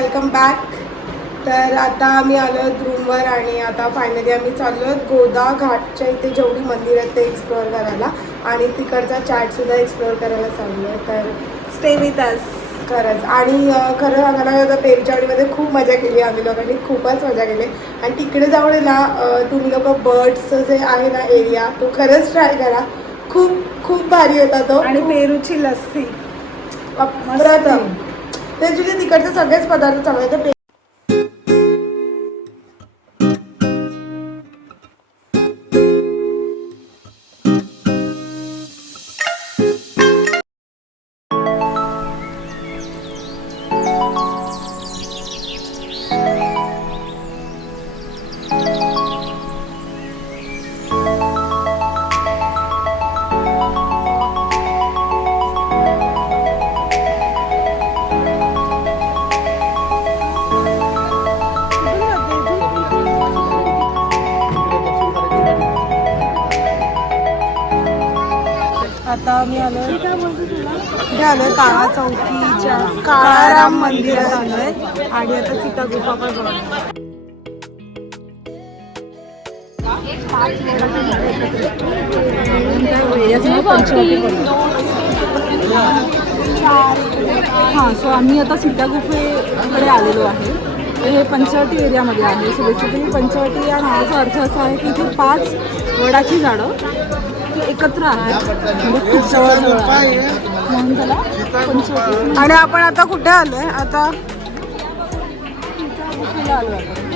Welcome back. तर आता आम्ही आलो रूमवर आणि आता फायनली आम्ही चाललो गोदा घाटच्या इथे जेवढी मंदिर आहेत ते एक्सप्लोअर करायला आणि तिकडचा चाटसुद्धा एक्सप्लोअर करायला चाललो आहे. तर स्टे विथ अस खरंच. आणि खरं सांगायला गेलं तर पेरचावडीमध्ये खूप मजा केली आम्ही लोकांनी, खूपच मजा केली. आणि तिकडे जाऊन आहे ना तुम्ही लोक बर्ड्सचं जे आहे ना एरिया तो खरंच ट्राय करा. खूप खूप भारी होता तो. आणि पेरूची लस्सी अप्रतिम. त्याचे तिकडचे सगळेच पदार्थ चांगले होते. आता आम्ही आलोय काळा चौकीच्या काळाराम मंदिरात आलोय आणि आता सीता गुफा पण बघतो. हां, सो आम्ही आता सीता गुफेकडे आलेलो आहे. तर हे पंचवटी एरियामध्ये आहे. सो बेसिकली पंचवटी या नावाचा अर्थ असा आहे की इथे 5 वडाची झाडं ती एकत्र आहेत, म्हणजे खूप जवळ आहे म्हणून त्याला पंचवटी. आणि आपण आता कुठे आलोय? आता सीता गुफेला आलो आपण.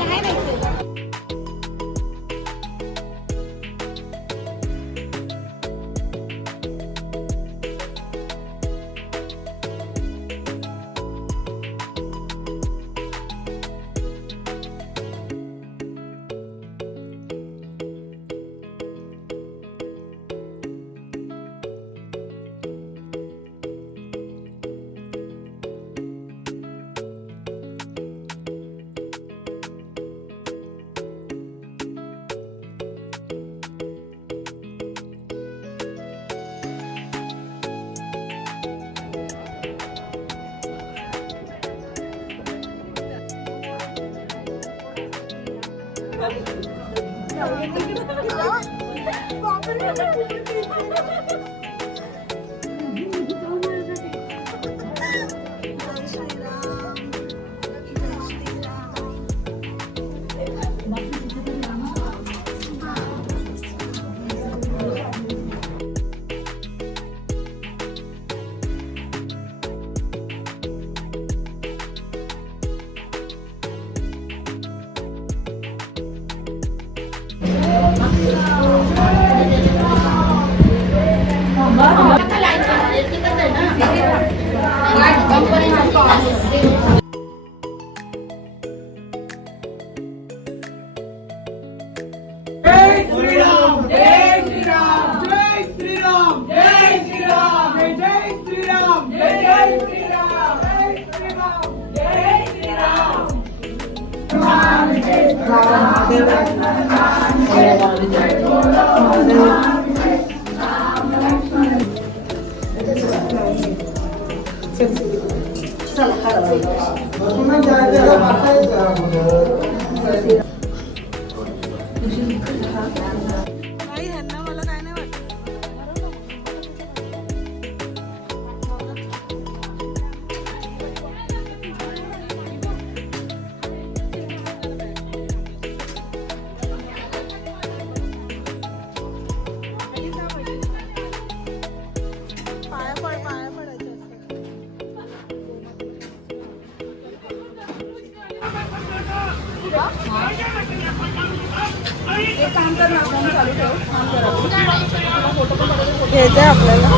घ्यायचं आहे आपल्याला.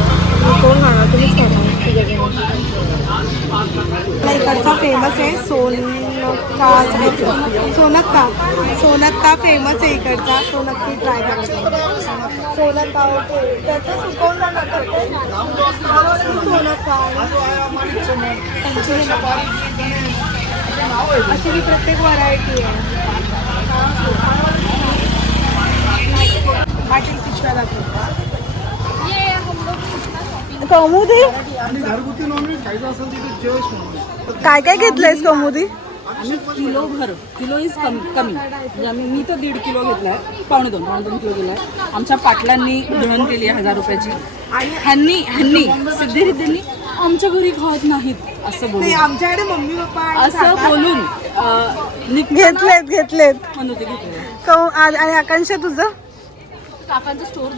कोण खाणार? तुम्हीच खाणार. इकडचा फेमस आहे सोनक्का फेमस आहे इकडचा. तो नक्की ट्राय करायचा. सोनक्का त्याचं सुकवून सोनक्का अशी ही प्रत्येक व्हरायटी आहे. पाटील पिशव्या दाखव. कमू दे. घरगुती नॉनव्हेज खायचं असेल तिथे जेवच काय काय घेतलंयस कौमुदी? आम्ही किलो इज कमी म्हणजे मी तर 1.5 किलो घेतलाय, पावणे दोन किलो गेलाय. आमच्या पाटलांनी दळण केली आहे 1000 रुपयाची. आणि ह्यांनी सिद्धिरिद्धींनी आमच्या घरी खात नाहीत असं बोलून, आमच्याकडे मम्मी पप्पा असं बोलून घेतलेत म्हणून ते घेतले. आणि आकांक्षा तुझं? काकांचं स्टोर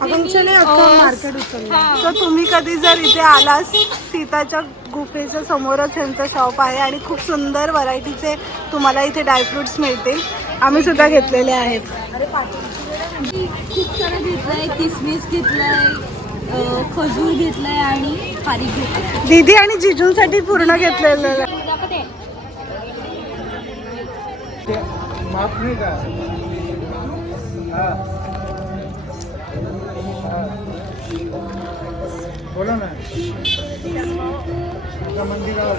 मार्केट उचललं. तर तुम्ही कधी जर इथे आलास, सीताच्या गुफेच्या समोरच यांचं शॉप आहे आणि खूप सुंदर व्हरायटीचे तुम्हाला इथे ड्रायफ्रुट्स मिळतील. आम्ही सुद्धा घेतलेले आहेत. खूप सारं घेतलंय, किसमिस घेतलंय, खजूर घेतलंय आणि खारीक घेतलंय. दीदी आणि जिजूंसाठी पूर्ण घेतलेलं आहे. माफ नाही का? बोला ना आता मंदिरावर.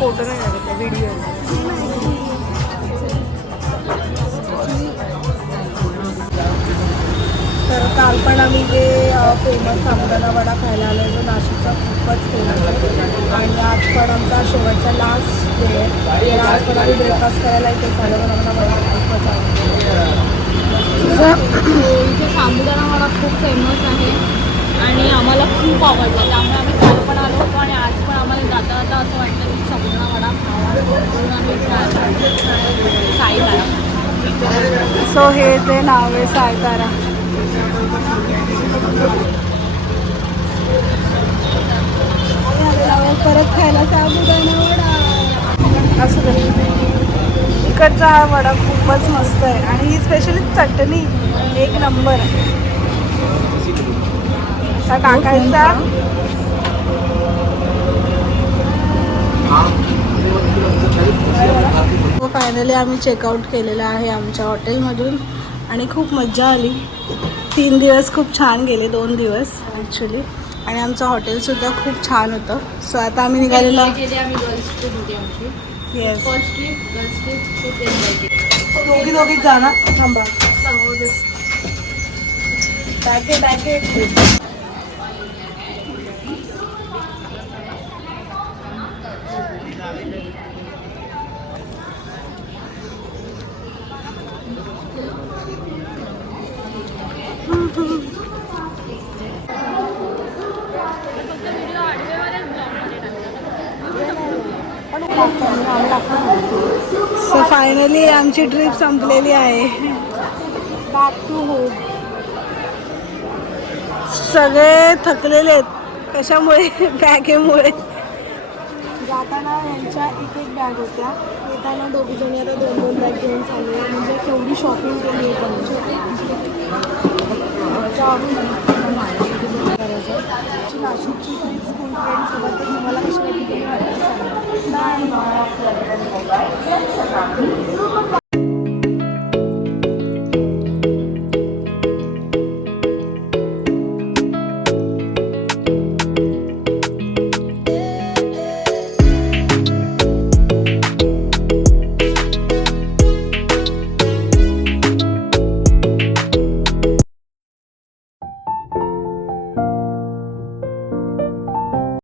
फोटो नाही लागत, व्हिडिओ. तर काल पण आम्ही जे फेमस साबुदाणा वडा खायला आलो जो नाशिकचा खूपच फेमस आहे आणि आज पण आमचा शेवटचा लास्ट डे आहे. तर आज पण आम्ही ब्रेकफास्ट करायला इथे साबुदाणा वडा खूपच आवडतो. इथे साबुदाणा वडा खूप फेमस आहे आणि आणि आम्हाला खूप आवडलं. त्यामुळे आम्ही काल पण आलो होतो आणि आज पण आम्हाला जाता जाता असं वाटतं की साबुदाणा वडा खावा, म्हणून आम्ही इथे आलो. साईबारा. सो हे ते नाव आहे सायतारा. परत खायला साबुदाणा वडा असं तरी. इकडचा हा वडा खूपच मस्त आहे आणि ही स्पेशली चटणी एक नंबर आहे. असा टाकायचा. फायनली आम्ही चेकआउट केलेलं आहे आमच्या हॉटेलमधून आणि खूप मजा आली. 3 दिवस खूप छान गेले, 2 दिवस ॲक्च्युली. आणि आमचं हॉटेलसुद्धा खूप छान होतं. सो आता आम्ही निघालेलो. आम्ही गर्ल्स ट्रिप होती आमची. Yes, first trip girls trip खूप एन्जॉय केली. दोघीच जाणार. थांबा. पॅकेट सो फायनली आमची ट्रिप संपलेली आहे. Back to home. सगळे थकलेले आहेत. कशामुळे? बॅगेमुळे. जाताना यांच्या एक बॅग होत्या, येताना दोघी जणी आता 2 बॅग घेऊन चालू आहे. म्हणजे केवढी शॉपिंग केली आहे नाशिकची ट्रिप स्कूल फ्रेंड्ससोबत तुम्हाला कशी वाटली?